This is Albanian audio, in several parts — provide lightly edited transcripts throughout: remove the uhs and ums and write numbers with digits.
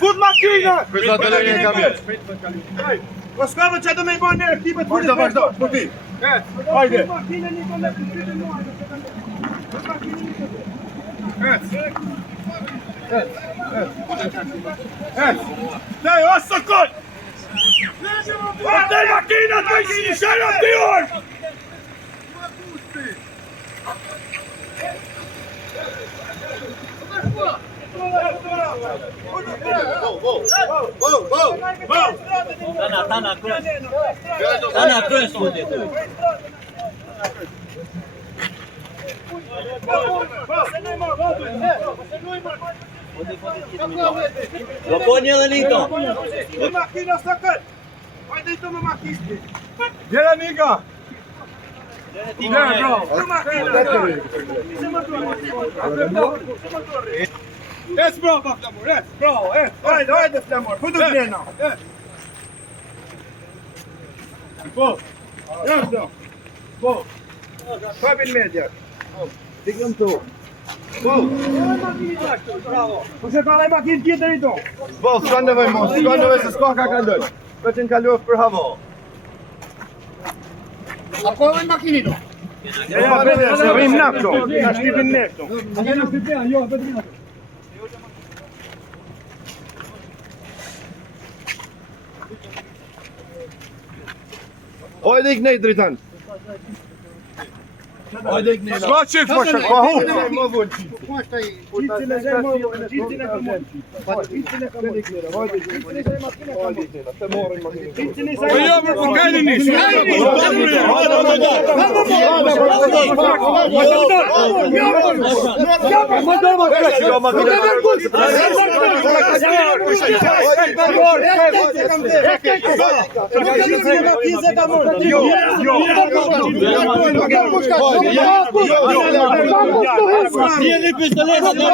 Fut makina! Përsa të lejnë e kamerë. Moskova që do me i bërë nërë, tipet për Vazhdo, sporti. Hajde! Daj, o sokol! Daj makina të i shërë të jurë! Tana krës fundi tu. Do po një dhe lito. Makina sokol! Hajde i të me makisti! Gjera miga! Gjera bro! Es bro, Flamur, es bro, es! Hajde Flamur, ku du t'lena? Po! Jashdo! Po! Fabin medjak! Dikëm tu! Po! Po se pralaj makin tjetër i to! Po, s'ka nevoj mos, s'ka nevoj se s'ka ka kaloj. Për që në kaluaf për havo. Apo edhe makini do? Ja, bede, se vim na këto, na shtypin ne këto. A ke na shtypin, jo, bedrina. Hajde i knejt dritan. Hajde i knejt. S'ka qik, po shak, pa hu. Tieni pistoletë në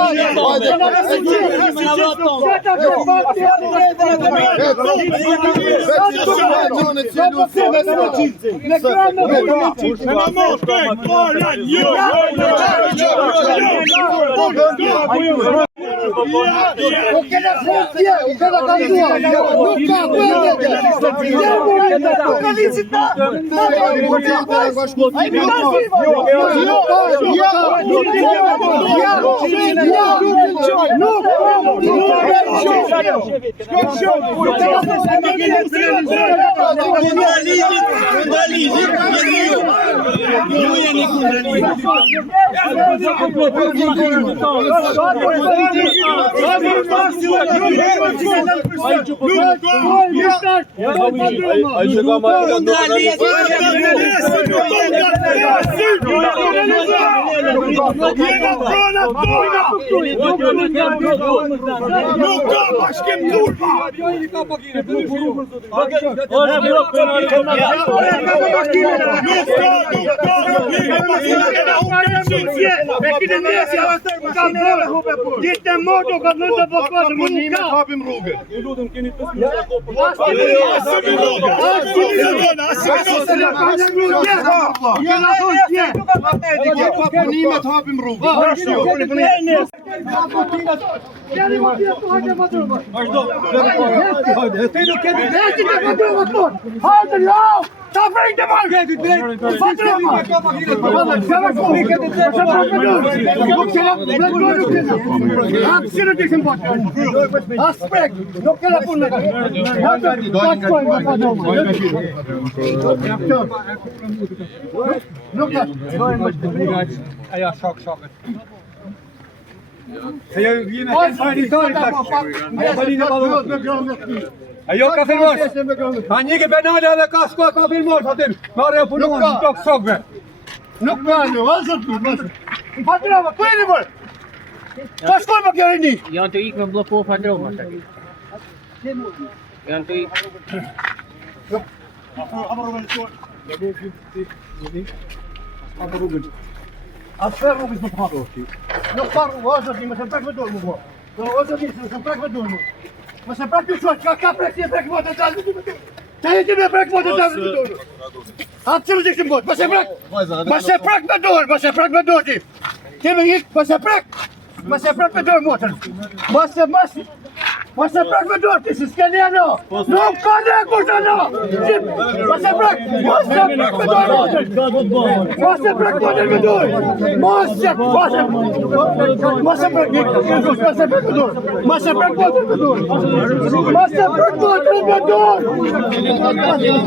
Gjithë moto ka në të përkëtë më një me hapim rrugën. Ta vrejt e marrë! Ajo ka filmosh. Ka një ke penale edhe ka shko ka filmosh aty. Marrë punuar në tok shokve. Nuk ka një, vazhdo ti, vazhdo. Patrova, ku jeni bërë? Ka shkoj më kjo rini? Janë të ikë me bloku patrova shaki. Janë të ikë. Apo rrugën të shkoj. Apo rrugën. Asë rrugës më të hapë. Nuk ka rrugë, vazhdo ti, më se prak me dorë më bërë. Vazhdo ti, më se prak me dorë më. Më se prak të shuat, ka prek një prek më të talë. Qa jeti me prek më të talë të dorë. Atë që më të kështim bërë, më se prak. Më se prak me dorë, më se prak me dorë ti. Ti me ikë, më se prak me dorë motër. Më se Mos e prak me dorë ti, s'ke ne no. Nuk ka ne kush no. Mos e prak me dorë. Mos e prak me dorë. Mos e prak me dorë.